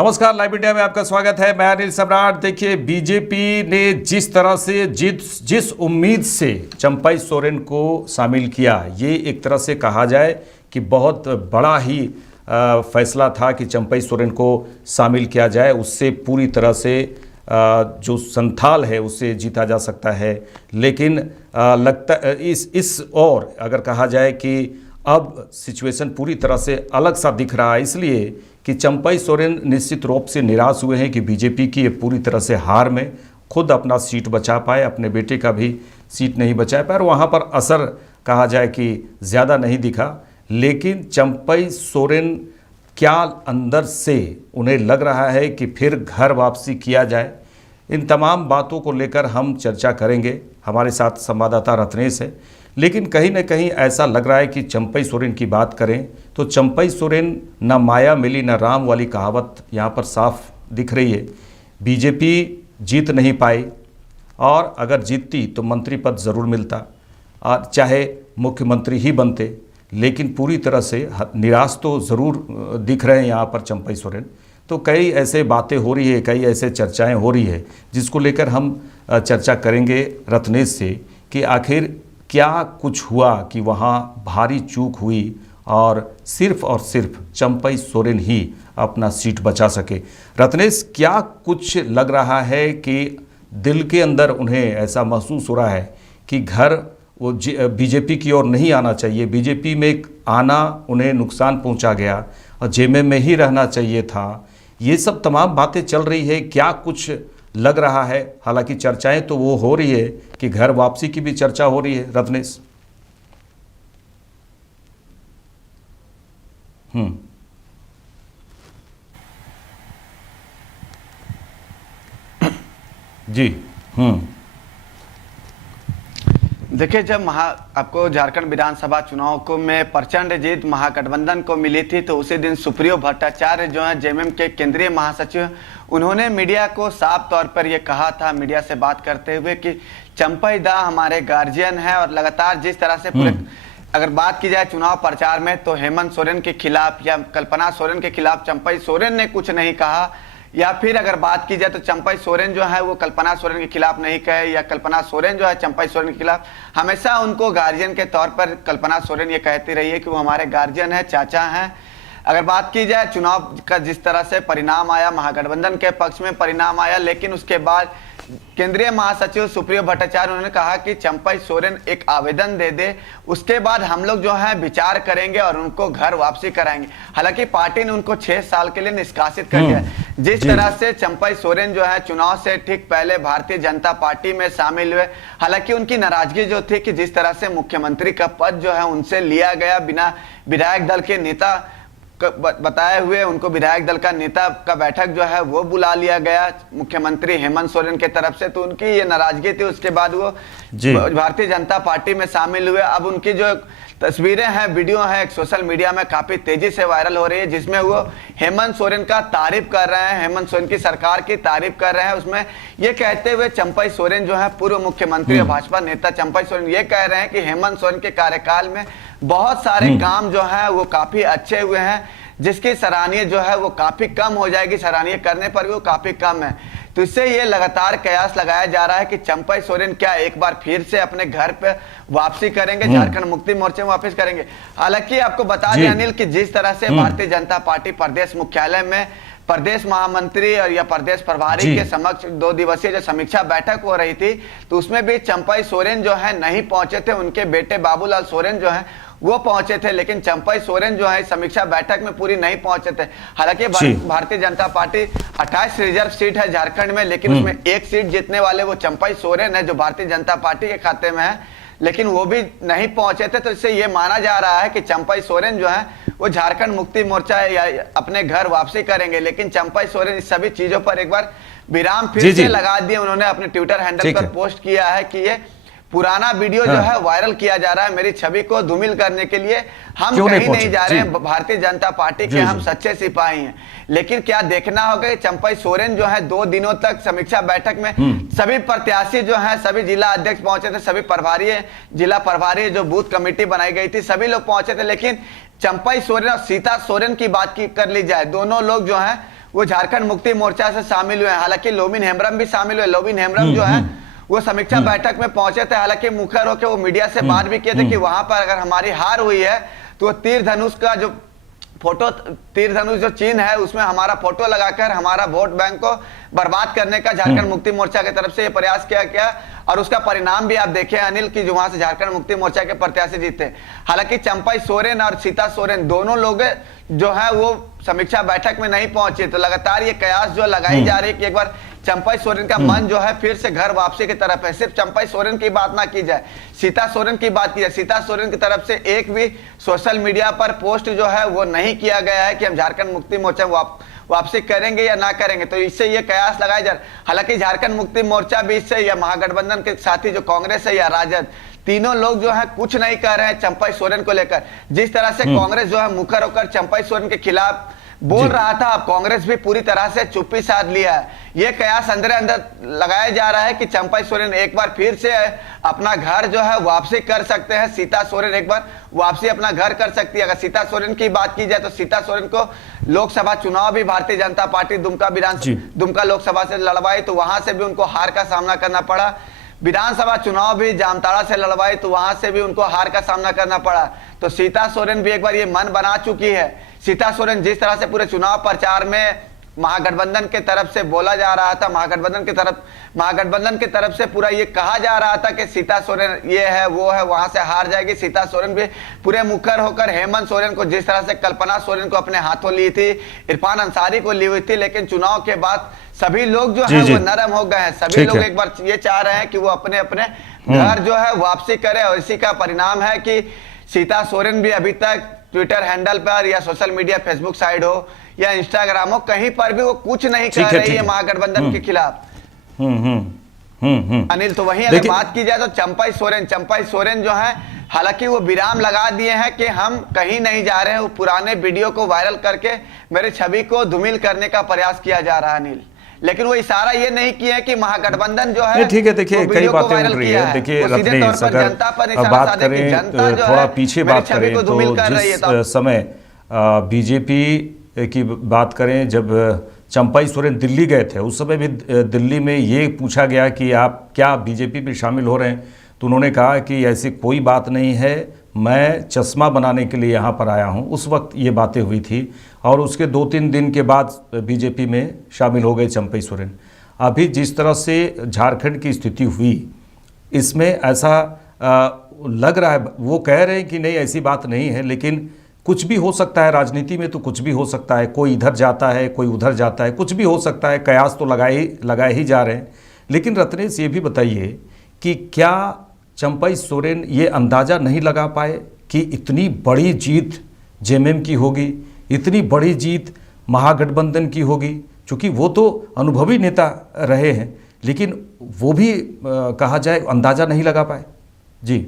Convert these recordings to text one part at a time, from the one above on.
नमस्कार, live India में आपका स्वागत है। मैं अनिल सम्राट। देखिए, बीजेपी ने जिस तरह से जिस उम्मीद से चंपई सोरेन को शामिल किया, ये एक तरह से कहा जाए कि बहुत बड़ा ही फैसला था कि चंपई सोरेन को शामिल किया जाए। उससे पूरी तरह से जो संथाल है उससे जीता जा सकता है। लेकिन लगता इस और अगर कहा जाए कि अब सिचुएशन पूरी तरह से अलग सा दिख रहा है, इसलिए कि चंपई सोरेन निश्चित रूप से निराश हुए हैं कि बीजेपी की ये पूरी तरह से हार में खुद अपना सीट बचा पाए, अपने बेटे का भी सीट नहीं बचा पाए और वहाँ पर असर कहा जाए कि ज़्यादा नहीं दिखा। लेकिन चंपई सोरेन क्या अंदर से उन्हें लग रहा है कि फिर घर वापसी किया जाए, इन तमाम बातों को लेकर हम चर्चा करेंगे। हमारे साथ संवाददाता रत्नेश है। लेकिन कहीं न कहीं ऐसा लग रहा है कि चंपई सोरेन की बात करें तो चंपई सोरेन न माया मिली न राम वाली कहावत यहाँ पर साफ दिख रही है। बीजेपी जीत नहीं पाई और अगर जीतती तो मंत्री पद ज़रूर मिलता और चाहे मुख्यमंत्री ही बनते, लेकिन पूरी तरह से निराश तो ज़रूर दिख रहे हैं यहाँ पर चंपई सोरेन। तो कई ऐसे बातें हो रही है, कई ऐसे चर्चाएं हो रही है जिसको लेकर हम चर्चा करेंगे रत्नेश से कि आखिर क्या कुछ हुआ कि वहाँ भारी चूक हुई और सिर्फ चंपई सोरेन ही अपना सीट बचा सके। रत्नेश, क्या कुछ लग रहा है कि दिल के अंदर उन्हें ऐसा महसूस हो रहा है कि घर वो बीजेपी की ओर नहीं आना चाहिए, बीजेपी में आना उन्हें नुकसान पहुंचा गया और जेमे में ही रहना चाहिए था, ये सब तमाम बातें चल रही है। क्या कुछ लग रहा है? हालांकि चर्चाएं तो वो हो रही है कि घर वापसी की भी चर्चा हो रही है रत्नेश। जी। देखिए, जब आपको झारखंड विधानसभा चुनाव को में प्रचंड जीत महागठबंधन को मिली थी, तो उसी दिन सुप्रियो भट्टाचार्य जो है जेएमएम के केंद्रीय महासचिव, उन्होंने मीडिया को साफ तौर पर यह कहा था, मीडिया से बात करते हुए, कि चंपई दा हमारे गार्जियन है। और लगातार जिस तरह से पूरे अगर बात की जाए चुनाव प्रचार में, तो हेमंत सोरेन के खिलाफ या कल्पना सोरेन के खिलाफ चंपई सोरेन ने कुछ नहीं कहा, या फिर अगर बात की जाए तो चंपई सोरेन जो है वो कल्पना सोरेन के खिलाफ नहीं कहे, या कल्पना सोरेन जो है चंपई सोरेन के खिलाफ, हमेशा उनको गार्जियन के तौर पर कल्पना सोरेन ये कहती रही है कि वो हमारे गार्जियन है, चाचा हैं। अगर बात की जाए चुनाव का जिस तरह से परिणाम आया, महागठबंधन के पक्ष में परिणाम आया, लेकिन उसके बाद केंद्रीय महासचिव सुप्रियो भट्टाचार्य उन्होंने कहा कि चंपई सोरेन एक आवेदन दे दे, उसके बाद हम लोग जो है विचार करेंगे और उनको घर वापसी कराएंगे। हालांकि पार्टी ने उनको 6 साल के लिए निष्कासित कर दिया। जिस तरह से चंपई सोरेन जो है चुनाव से ठीक पहले भारतीय जनता पार्टी में शामिल हुए, हालांकि उनकी नाराजगी जो थी कि जिस तरह से मुख्यमंत्री का पद जो है उनसे लिया गया बिना विधायक दल के नेता बताए हुए, उनको विधायक दल का नेता का बैठक जो है वो बुला लिया गया मुख्यमंत्री हेमंत सोरेन के तरफ से, तो उनकी ये नाराजगी थी। उसके बाद वो भारतीय जनता पार्टी में शामिल हुए। अब उनकी जो तस्वीरें हैं, वीडियो हैं, सोशल मीडिया में काफी तेजी से वायरल हो रही है, जिसमें वो हेमंत सोरेन का तारीफ कर रहे हैं, हेमंत सोरेन की सरकार की तारीफ कर रहे हैं। उसमें ये कहते हुए चंपई सोरेन जो है पूर्व मुख्यमंत्री और भाजपा नेता चंपई सोरेन ये कह रहे हैं कि हेमंत सोरेन के कार्यकाल में बहुत सारे काम जो है वो काफी अच्छे हुए हैं, जिसकी सराहनीय जो है वो काफी कम हो जाएगी, सराहनीय करने पर भी वो काफी कम है। तो इससे ये लगातार कयास लगाया जा रहा है कि चंपई सोरेन क्या एक बार फिर से अपने घर पे वापसी करेंगे, झारखंड मुक्ति मोर्चे में वापस करेंगे। हालांकि आपको बता दें अनिल कि जिस तरह से भारतीय जनता पार्टी प्रदेश मुख्यालय में प्रदेश महामंत्री और या प्रदेश प्रभारी के समक्ष 2 दिवसीय जो समीक्षा बैठक हो रही थी, तो उसमें भी चंपई सोरेन जो है नहीं पहुंचे थे, उनके बेटे बाबूलाल सोरेन जो है वो पहुंचे थे, लेकिन चंपई सोरेन जो है समीक्षा बैठक में पूरी नहीं पहुंचे थे। हालांकि Bharatiya Janata party 28 reserve seat है झारखंड में, लेकिन उसमें 1 सीट जीतने वाले वो चंपई सोरेन है जो भारतीय जनता पार्टी के खाते में है, लेकिन वो भी नहीं पहुंचे थे। तो इससे ये माना जा रहा है कि चंपई सोरेन जो है वो झारखंड मुक्ति मोर्चा या अपने घर वापसी करेंगे। लेकिन चंपई सोरेन इस सभी चीजों पर एक बार विराम फिर से लगा दिए। उन्होंने अपने ट्विटर हैंडल पर पोस्ट किया है कि ये पुराना वीडियो जो है वायरल किया जा रहा है, मेरी छवि को धूमिल करने के लिए। हम कहीं नहीं जा रहे हैं, भारतीय जनता पार्टी के हम सच्चे सिपाही हैं। लेकिन क्या देखना होगा, चंपई सोरेन जो है 2 दिनों तक समीक्षा बैठक में सभी प्रत्याशी जो है, सभी जिला अध्यक्ष पहुंचे थे, सभी प्रभारी, जिला प्रभारी जो बूथ कमेटी बनाई गई थी, सभी लोग पहुंचे थे। लेकिन चंपई सोरेन और सीता सोरेन की बात कर ली जाए, दोनों लोग जो है वो झारखंड मुक्ति मोर्चा से शामिल हुए हैं। हालांकि लोबिन हेम्ब्रम भी शामिल हुए। लोबिन हेम्ब्रम जो है वो समीक्षा बैठक में पहुंचे थे। हालांकि मुखर होकर वो मीडिया से बात भी किए थे कि वहां पर अगर हमारी हार हुई है तो तीर धनुष का जो फोटो, तीर धनुष जो चिन्ह है उसमें हमारा फोटो लगाकर हमारा वोट बैंक को बर्बाद करने का झारखंड मुक्ति मोर्चा की तरफ से ये प्रयास किया गया और उसका परिणाम भी आप देखें अनिल की, जो वहां से झारखंड मुक्ति मोर्चा के प्रत्याशी जीते। हालांकि चंपई सोरेन और सीता सोरेन दोनों लोग जो है वो समीक्षा बैठक में नहीं पहुंचे। तो लगातार ये कयास जो लगाई जा रही है कि एक बार चंपई सोरेन का मन जो है फिर से घर वापसी की तरफ है। सिर्फ चंपई सोरेन की बात ना की जाए, सीता सोरेन की बात की जाए। सीता सोरेन की तरफ से एक भी सोशल मीडिया पर पोस्ट जो है वो नहीं किया गया है कि हम झारखंड मुक्ति मोर्चा वापसी करेंगे या ना करेंगे। तो इससे ये कयास लगाया जा रहा है। हालांकि झारखंड मुक्ति मोर्चा भी इससे या महागठबंधन के साथी जो कांग्रेस है या राजद, तीनों लोग जो है कुछ नहीं कर रहे हैं चंपई सोरेन को लेकर। जिस तरह से कांग्रेस जो है मुखर होकर चंपई सोरेन के खिलाफ बोल रहा था, अब कांग्रेस भी पूरी तरह से चुप्पी साध लिया है। ये कयास अंदर अंदर लगाया जा रहा है कि चंपई सोरेन एक बार फिर से अपना घर जो है वापसी कर सकते हैं। सीता सोरेन एक बार वापसी अपना घर कर सकती है। अगर सीता सोरेन की बात की जाए तो सीता सोरेन को लोकसभा चुनाव भी भारतीय जनता पार्टी दुमका लोकसभा से लड़वाई तो वहां से भी उनको हार का सामना करना पड़ा। विधानसभा चुनाव भी जामताड़ा से लड़वाई तो वहां से भी उनको हार का सामना करना पड़ा। तो सीता सोरेन भी एक बार ये मन बना चुकी है। सीता सोरेन जिस तरह से पूरे चुनाव प्रचार में महागठबंधन के तरफ से बोला जा रहा था, महागठबंधन की तरफ से पूरा ये कहा जा रहा था कि सीता सोरेन ये है वो है, वहां से हार जाएगी। सीता सोरेन भी पूरे मुखर होकर हेमंत सोरेन को, जिस तरह से कल्पना सोरेन को अपने हाथों ली थी, इरफान अंसारी को ली हुई थी, लेकिन चुनाव के बाद सभी लोग जो है वो नरम हो गए हैं। सभी लोग एक बार ये चाह रहे हैं कि वो अपने अपने घर जो है वापसी करे और इसी का परिणाम है कि सीता सोरेन भी अभी तक ट्विटर हैंडल पर या सोशल मीडिया फेसबुक साइड हो या इंस्टाग्राम हो, कहीं पर भी वो कुछ नहीं कर रही है महागठबंधन के खिलाफ। अनिल, तो वहीं अगर बात की जाए तो चंपई सोरेन जो है, हालांकि वो विराम लगा दिए हैं कि हम कहीं नहीं जा रहे हैं। वो पुराने वीडियो को वायरल करके मेरे छवि को धूमिल करने का प्रयास किया जा रहा है अनिल, लेकिन वो इशारा ये नहीं किया है कि महागठबंधन जो है। ठीक है, देखिए कई बातें उठ रही है। देखिए रत्नेश, अगर बात करें थोड़ा पीछे बात करें तो जिस समय बीजेपी की बात करें, जब चंपई सोरेन दिल्ली गए थे उस समय भी दिल्ली में ये पूछा गया कि आप क्या बीजेपी में शामिल हो रहे हैं, तो उन्होंने कहा कि ऐसी कोई बात नहीं है, मैं चश्मा बनाने के लिए यहाँ पर आया हूँ। उस वक्त ये बातें हुई थी और उसके 2-3 दिन के बाद बीजेपी में शामिल हो गए चंपई सोरेन। अभी जिस तरह से झारखंड की स्थिति हुई, इसमें ऐसा लग रहा है, वो कह रहे हैं कि नहीं ऐसी बात नहीं है, लेकिन कुछ भी हो सकता है। राजनीति में तो कुछ भी हो सकता है, कोई इधर जाता है कोई उधर जाता है, कुछ भी हो सकता है। कयास तो लगाए ही जा रहे हैं। लेकिन रत्नेश ये भी बताइए कि क्या चंपई सोरेन ये अंदाज़ा नहीं लगा पाए कि इतनी बड़ी जीत जेएमएम की होगी, इतनी बड़ी जीत महागठबंधन की होगी, क्योंकि वो तो अनुभवी नेता रहे हैं, लेकिन वो भी कहा जाए अंदाज़ा नहीं लगा पाए। जी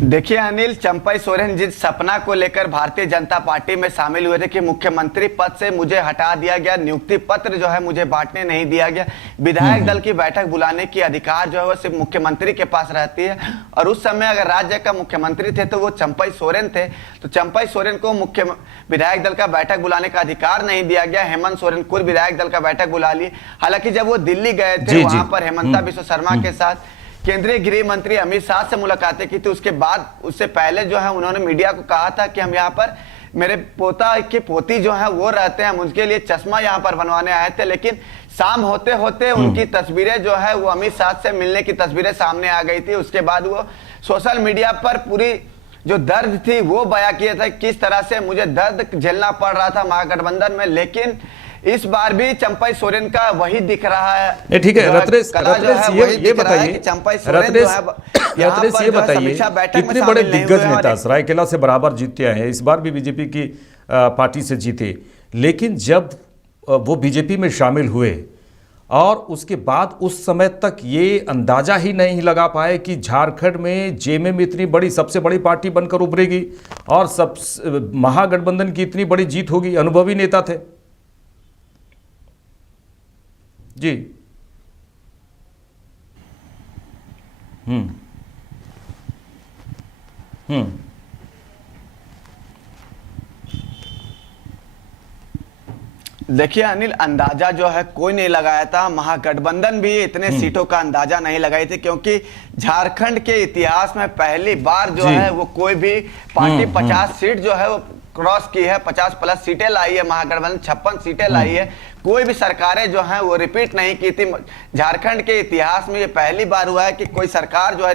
देखिए अनिल, चंपई सोरेन जिस सपना को लेकर भारतीय जनता पार्टी में शामिल हुए थे कि मुख्यमंत्री पद से मुझे हटा दिया गया, नियुक्ति पत्र जो है मुझे बांटने नहीं दिया गया, विधायक दल की बैठक बुलाने की अधिकार जो है वो सिर्फ मुख्यमंत्री के पास रहती है, और उस समय अगर राज्य का मुख्यमंत्री थे तो वो चंपई सोरेन थे। तो चंपई सोरेन को मुख्य विधायक दल का बैठक बुलाने का अधिकार नहीं दिया गया। हेमंत सोरेन खुद विधायक दल का बैठक बुला ली। हालांकि जब वो दिल्ली गए थे वहां पर हेमंता बिश्व शर्मा के साथ केंद्रीय गृह मंत्री अमित शाह से मुलाकातें की थी। उसके बाद, उससे पहले जो है उन्होंने मीडिया को कहा था कि हम यहाँ पर, मेरे पोता की पोती जो है वो रहते हैं, हम उनके लिए चश्मा यहाँ पर बनवाने आए थे। लेकिन शाम होते होते उनकी तस्वीरें जो है वो अमित शाह से मिलने की तस्वीरें सामने आ गई थी। उसके बाद वो सोशल मीडिया पर पूरी जो दर्द थी वो बयां किया था, किस तरह से मुझे दर्द झेलना पड़ रहा था महागठबंधन में। लेकिन इस बार भी चंपई सोरेन का वही दिख रहा है। ठीक है रत्नेश, ये बताइए, रत्नेश ये बताइए, इतने बड़े दिग्गज नेता सरायकेला से बराबर जीते हैं, इस बार भी बीजेपी की पार्टी से जीते, लेकिन जब वो बीजेपी में शामिल हुए और उसके बाद उस समय तक ये अंदाजा ही नहीं लगा पाए कि झारखंड में जेएमएम इतनी बड़ी, सबसे बड़ी पार्टी बनकर उभरेगी और सब महागठबंधन की इतनी बड़ी जीत होगी। अनुभवी नेता थे। जी। हम्म। हम्म। देखिए अनिल, अंदाजा जो है कोई नहीं लगाया था, महागठबंधन भी इतने सीटों का अंदाजा नहीं लगाई थी, क्योंकि झारखंड के इतिहास में पहली बार जो जी। है वो कोई भी पार्टी हम्म। 50 सीट जो है वो क्रॉस की है, 50 प्लस सीटें लाई है, महागठबंधन 56 सीटें लाई है। कोई भी सरकारें जो हैं वो रिपीट नहीं की थी। झारखंड के इतिहास में ये पहली बार हुआ है कि कोई सरकार जो है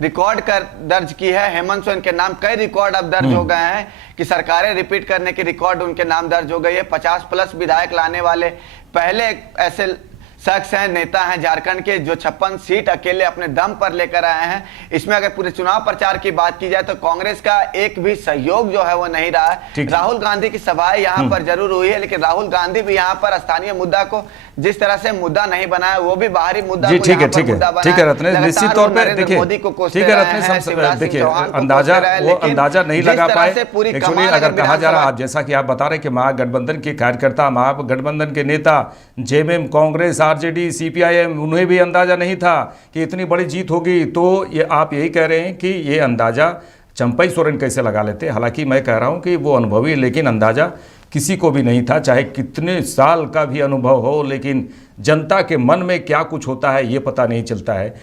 रिकॉर्ड कर दर्ज की है। हेमंत सोरेन के नाम कई रिकॉर्ड अब दर्ज हो गए हैं कि सरकारें रिपीट करने की रिकॉर्ड उनके नाम दर्ज हो गई है। 50 प्लस विधायक लाने वाले पहले ऐसे शख्स हैं, नेता हैं झारखंड के, जो 56 सीट अकेले अपने दम पर लेकर आए हैं। इसमें अगर पूरे चुनाव प्रचार की बात की जाए तो कांग्रेस का एक भी सहयोग जो है वो नहीं रहा है। राहुल गांधी की सभाएं यहाँ पर जरूर हुई है, लेकिन राहुल गांधी भी यहाँ पर स्थानीय मुद्दा को जिस तरह से मुद्दा नहीं बनाया, वो भी बाहरी मुद्दा को यहाँ पर मुद्दा बनाया। ठीक है रत्नेश, निश्चित तौर पर देखिए, ठीक है रत्नेश, देखिए अंदाजा नहीं लगा पाए। एक्चुअली अगर कहा जा रहा, आप जैसा कि आप बता रहे कि महागठबंधन के कार्यकर्ता, महागठबंधन के नेता, जेएमएम, कांग्रेस, आरजेडी, सीपीआईएम, उन्हें भी अंदाजा नहीं था कि इतनी बड़ी जीत होगी। तो ये आप यही कह रहे हैं कि ये अंदाजा चंपई सोरेन कैसे लगा लेते। हालांकि मैं कह रहा हूं कि वो अनुभवी, लेकिन अंदाजा किसी को भी नहीं था, चाहे कितने साल का भी अनुभव हो, लेकिन जनता के मन में क्या कुछ होता है ये पता नहीं चलता है।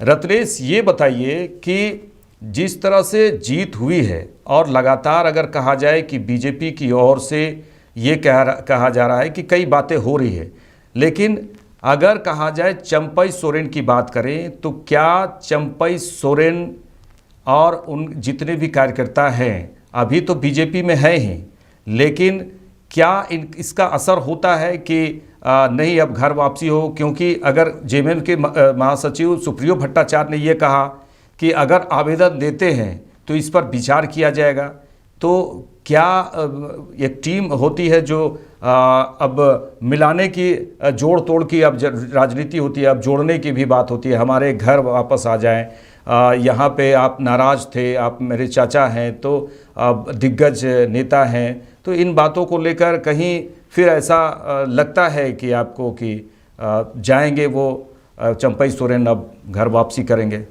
रत्नेश, ये बताइए कि जिस तरह से जीत हुई है और लगातार अगर कहा जाए कि बीजेपी की ओर से ये कहा जा रहा है कि कई बातें हो रही है, लेकिन अगर कहा जाए चंपई सोरेन की बात करें तो क्या चंपई सोरेन और उन जितने भी कार्यकर्ता हैं अभी तो बीजेपी में हैं ही, लेकिन क्या इसका असर होता है कि नहीं अब घर वापसी हो? क्योंकि अगर जेएमएम के महासचिव सुप्रियो भट्टाचार्य ने ये कहा कि अगर आवेदन देते हैं तो इस पर विचार किया जाएगा, तो क्या एक टीम होती है जो अब मिलाने की, जोड़ तोड़ की अब राजनीति होती है, अब जोड़ने की भी बात होती है, हमारे घर वापस आ जाएं, यहाँ पे आप नाराज़ थे, आप मेरे चाचा हैं, तो दिग्गज नेता हैं, तो इन बातों को लेकर कहीं फिर ऐसा लगता है कि आपको कि जाएंगे वो चंपई सोरेन अब घर वापसी करेंगे?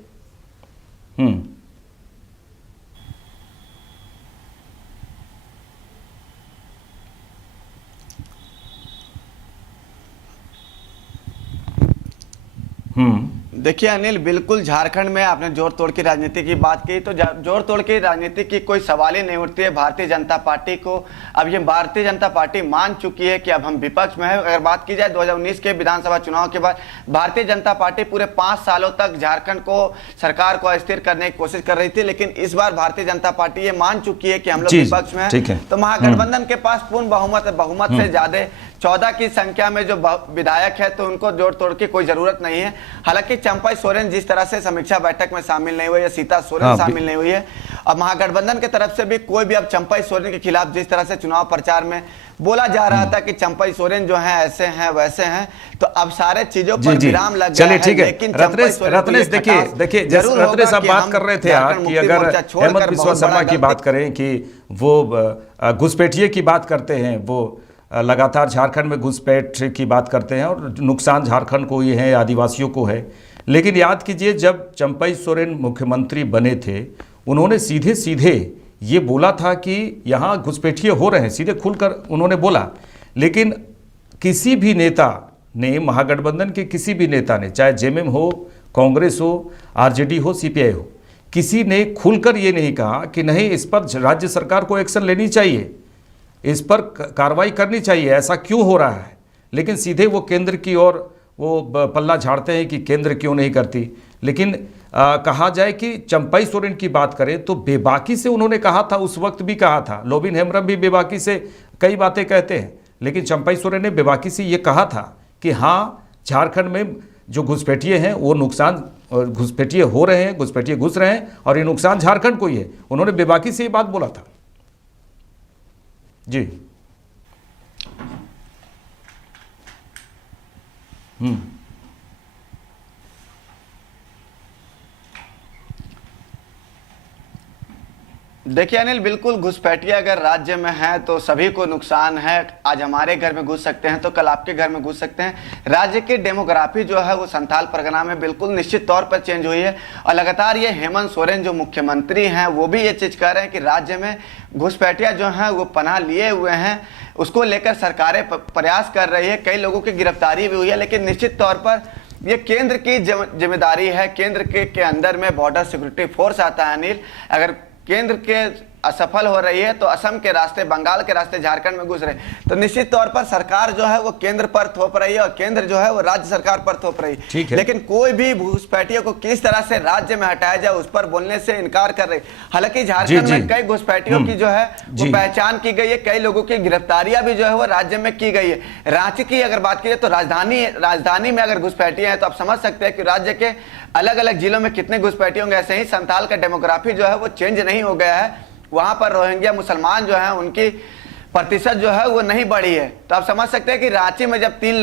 देखिए अनिल, बिल्कुल झारखंड में आपने जोड़ तोड़ की राजनीति की बात की, तो जोड़ तोड़ की राजनीति की कोई सवाल ही नहीं उठती है भारतीय जनता पार्टी को। अब ये भारतीय जनता पार्टी मान चुकी है कि अब हम विपक्ष में है। अगर बात की जाए 2019 के विधानसभा चुनाव के बाद भारतीय जनता पार्टी पूरे 5 सालों तक झारखंड को, सरकार को अस्थिर करने की कोशिश कर रही थी, लेकिन इस बार भारतीय जनता पार्टी ये मान चुकी है कि हम लोग विपक्ष में है। तो महागठबंधन के पास पूर्ण बहुमत से ज्यादा 14 की संख्या में जो विधायक है, तो उनको जोड़ तोड़ की कोई जरूरत नहीं है। हालांकि चंपई सोरेन जिस तरह से समीक्षा बैठक में शामिल नहीं हुई है, सीता सोरेन शामिल नहीं हुई है, अब महागठबंधन की तरफ से भी कोई भी अब चंपई सोरेन के खिलाफ जिस तरह से चुनाव प्रचार में बोला जा रहा था कि चंपई सोरेन जो है ऐसे हैं वैसे हैं, तो अब सारे चीजों पर विराम लग गया है। ठीक है रत्नेश, देखिए जैसे रत्नेश आप बात कर रहे थे कि अगर हेमंत बिस्वा शर्मा की बात करें कि वो घुसपैठिए की बात करते हैं, वो लगातार झारखंड में घुसपैठ की बात करते हैं और नुकसान झारखंड को ही है, आदिवासियों को है, लेकिन याद कीजिए जब चंपई सोरेन मुख्यमंत्री बने थे, उन्होंने सीधे सीधे ये बोला था कि यहाँ घुसपैठिए हो रहे हैं, सीधे खुलकर उन्होंने बोला। लेकिन किसी भी नेता ने, महागठबंधन के किसी भी नेता ने, चाहे जेएमएम हो, कांग्रेस हो, आरजेडी हो, सीपीआई हो, किसी ने खुलकर ये नहीं कहा कि नहीं इस पर राज्य सरकार को एक्शन लेनी चाहिए, इस पर कार्रवाई करनी चाहिए, ऐसा क्यों हो रहा है। लेकिन सीधे वो केंद्र की ओर वो पल्ला झाड़ते हैं कि केंद्र क्यों नहीं करती। लेकिन कहा जाए कि चंपई सोरेन की बात करें तो बेबाकी से उन्होंने कहा था, उस वक्त भी कहा था, लोबिन हेम्ब्रम भी बेबाकी से कई बातें कहते हैं, लेकिन चंपई सोरेन ने बेबाकी से ये कहा था कि हाँ झारखंड में जो घुसपैठिए हैं वो नुकसान, घुसपैठिए हो रहे हैं, घुसपैठिए घुस रहे हैं और ये नुकसान झारखंड को ही है। उन्होंने बेबाकी से ये बात बोला था। जी देखिए अनिल, बिल्कुल घुसपैठिया अगर राज्य में है तो सभी को नुकसान है। आज हमारे घर में घुस सकते हैं तो कल आपके घर में घुस सकते हैं। राज्य की डेमोग्राफी जो है वो संथाल परगना में बिल्कुल निश्चित तौर पर चेंज हुई है और लगातार ये हेमंत सोरेन जो मुख्यमंत्री हैं वो भी ये चीज कह रहे हैं कि राज्य में घुसपैठिया जो है वो पनाह लिए हुए हैं। उसको लेकर सरकारें प्रयास कर रही है, कई लोगों की गिरफ्तारी भी हुई है, लेकिन निश्चित तौर पर ये केंद्र की जिम्मेदारी है। केंद्र के अंदर में बॉर्डर सिक्योरिटी फोर्स आता है अनिल। अगर केंद्र के असफल हो रही है तो असम के रास्ते, बंगाल के रास्ते झारखंड में घुस रहे, तो निश्चित तौर पर सरकार जो है वो केंद्र पर थोप रही है और केंद्र जो है वो राज्य सरकार पर थोप रही है। लेकिन कोई भी घुसपैठियों को किस तरह से राज्य में हटाया जाए उस पर बोलने से इनकार कर रही। हालांकि झारखंड में कई घुसपैठियों की जो है वो पहचान की गई है, कई लोगों की गिरफ्तारियां भी जो है वो राज्य में की गई है। रांची की अगर बात की तो राजधानी में अगर घुसपैठियां हैं तो आप समझ सकते हैं कि राज्य के अलग अलग जिलों में कितने घुसपैठिए होंगे। ऐसे ही संथाल का डेमोग्राफी जो है वो चेंज नहीं हो गया है। वहां पर रोहिंग्या मुसलमान जो हैं उनकी प्रतिशत जो है वो नहीं बढ़ी है। तो आप समझ सकते हैं कि रांची में जब 3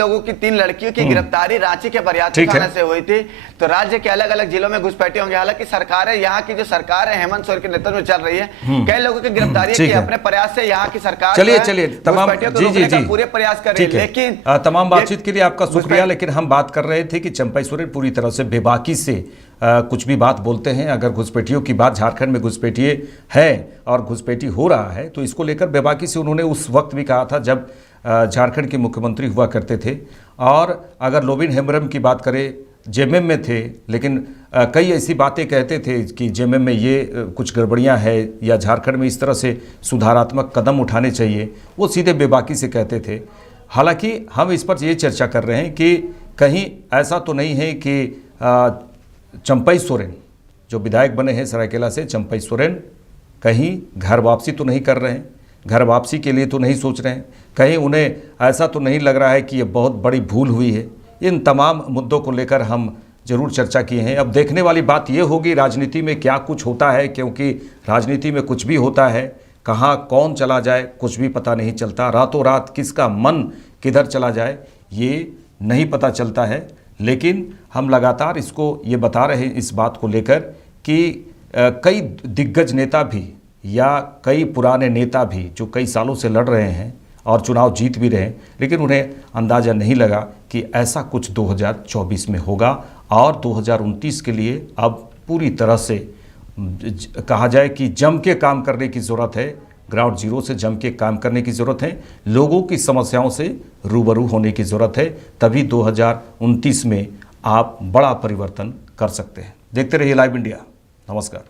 लड़कियों की गिरफ्तारी रांची के बरियाती थाने से हुई थी तो राज्य के अलग अलग जिलों में घुसपैठिए होंगे। हालांकि सरकारें, यहाँ की जो सरकार है हेमंत सोरेन के नेतृत्व में चल रही है, कई लोगों की गिरफ्तारी की अपने प्रयास से यहाँ की सरकार चलिए तमाम पूरे प्रयास कर रही है। लेकिन तमाम बातचीत के लिए आपका शुक्रिया। लेकिन हम बात कर रहे थे कि चंपई सोरेन पूरी तरह से बेबाकी से कुछ भी बात बोलते हैं। अगर घुसपैठियों की बात, झारखंड में घुसपैठिए है और घुसपैठी हो रहा है तो इसको लेकर बेबाकी से उन्होंने उस वक्त भी कहा था जब झारखंड के मुख्यमंत्री हुआ करते थे। और अगर लोबिन हेम्ब्रम की बात करें, जेएमएम में थे, लेकिन कई ऐसी बातें कहते थे कि जेएमएम में ये कुछ गड़बड़ियां है या झारखंड में इस तरह से सुधारात्मक कदम उठाने चाहिए, वो सीधे बेबाकी से कहते थे। हालांकि हम इस पर ये चर्चा कर रहे हैं कि कहीं ऐसा तो नहीं है कि चंपई सोरेन जो विधायक बने हैं सरायकेला से, चंपई सोरेन कहीं घर वापसी तो नहीं कर रहे हैं, घर वापसी के लिए तो नहीं सोच रहे हैं, कहीं उन्हें ऐसा तो नहीं लग रहा है कि ये बहुत बड़ी भूल हुई है। इन तमाम मुद्दों को लेकर हम जरूर चर्चा किए हैं। अब देखने वाली बात ये होगी राजनीति में क्या कुछ होता है, क्योंकि राजनीति में कुछ भी होता है, कहाँ कौन चला जाए कुछ भी पता नहीं चलता। रातों रात किसका मन किधर चला जाए ये नहीं पता चलता है। लेकिन हम लगातार इसको ये बता रहे हैं इस बात को लेकर कि कई दिग्गज नेता भी या कई पुराने नेता भी जो कई सालों से लड़ रहे हैं और चुनाव जीत भी रहे हैं, लेकिन उन्हें अंदाज़ा नहीं लगा कि ऐसा कुछ 2024 में होगा। और 2029 के लिए अब पूरी तरह से कहा जाए कि जम के काम करने की ज़रूरत है, ग्राउंड जीरो से जम के काम करने की ज़रूरत है, लोगों की समस्याओं से रूबरू होने की ज़रूरत है। तभी 2029 में आप बड़ा परिवर्तन कर सकते हैं। देखते रहिए लाइव इंडिया। नमस्कार।